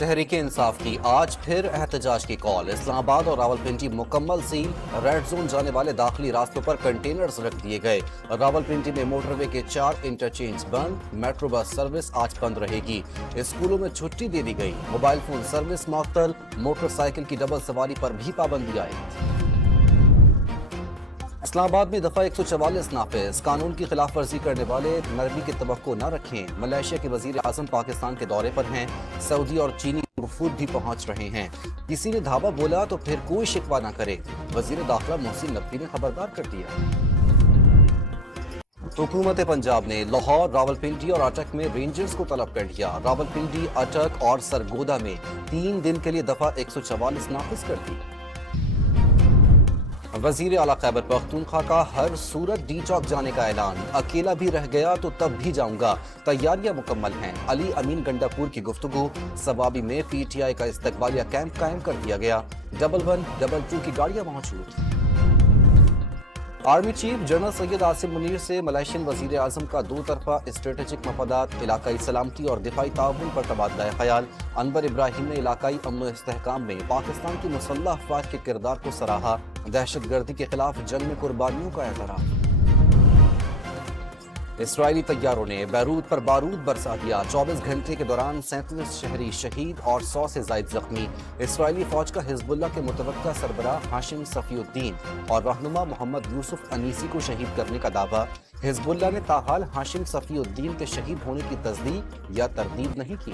تحریک انصاف کی آج پھر احتجاج کی کال۔ اسلام آباد اور راولپنڈی مکمل سیل، ریڈ زون جانے والے داخلی راستوں پر کنٹینرز رکھ دیے گئے۔ راولپنڈی میں موٹر وے کے 4 انٹرچینج بند، میٹرو بس سروس آج بند رہے گی۔ اسکولوں میں چھٹی دے دی گئی، موبائل فون سروس معطل، موٹر سائیکل کی ڈبل سواری پر بھی پابندی عائد۔ اسلام آباد میں دفعہ 144 نافذ، قانون کی خلاف ورزی کرنے والے نرمی کی توقع نہ رکھیں۔ ملائیشیا کے وزیر اعظم پاکستان کے دورے پر ہیں، سعودی اور چینی وفود بھی پہنچ رہے ہیں۔ کسی نے دھاوا بولا تو پھر کوئی شکوہ نہ کرے، وزیر داخلہ محسن نقوی نے خبردار کر دیا۔ حکومت پنجاب نے لاہور، راولپنڈی اور اٹک میں رینجرز کو طلب کر لیا۔ راولپنڈی، اٹک اور سرگودا میں 3 دن کے لیے دفعہ 144 نافذ کر دی۔ وزیر اعلیٰ خیبر پختونخوا کا ہر صورت ڈی چوک جانے کا اعلان، اکیلا بھی رہ گیا تو تب بھی جاؤں گا، تیاریاں مکمل ہیں۔ علی امین گنڈا پور کی گفتگو، سوابی میں پی ٹی آئی کا استقبالیہ کیمپ قائم کر دیا گیا، 1-1، 2-2 کی گاڑیاں موجود۔ Army chief general Syed Asim Munir سے ملائیشین وزیر اعظم کا 2 طرفہ اسٹریٹجک مفادات، علاقائی سلامتی اور دفاعی تعاون پر تبادلہ خیال۔ انور ابراہیم نے علاقائی امن و استحکام میں پاکستان کی مسلح افواج کے کردار کو سراہا، دہشت گردی کے خلاف جنگ میں قربانیوں کا اعتراف۔ اسرائیلی طیاروں نے بیروت پر بارود برسا دیا، 24 گھنٹے کے دوران 37 شہری شہید اور 100 سے زائد زخمی۔ اسرائیلی فوج کا حزب اللہ کے متوقع سربراہ ہاشم صفی الدین اور رہنما محمد یوسف انیسی کو شہید کرنے کا دعویٰ۔ حزب اللہ نے تاحال ہاشم صفی الدین کے شہید ہونے کی تصدیق یا تردید نہیں کی۔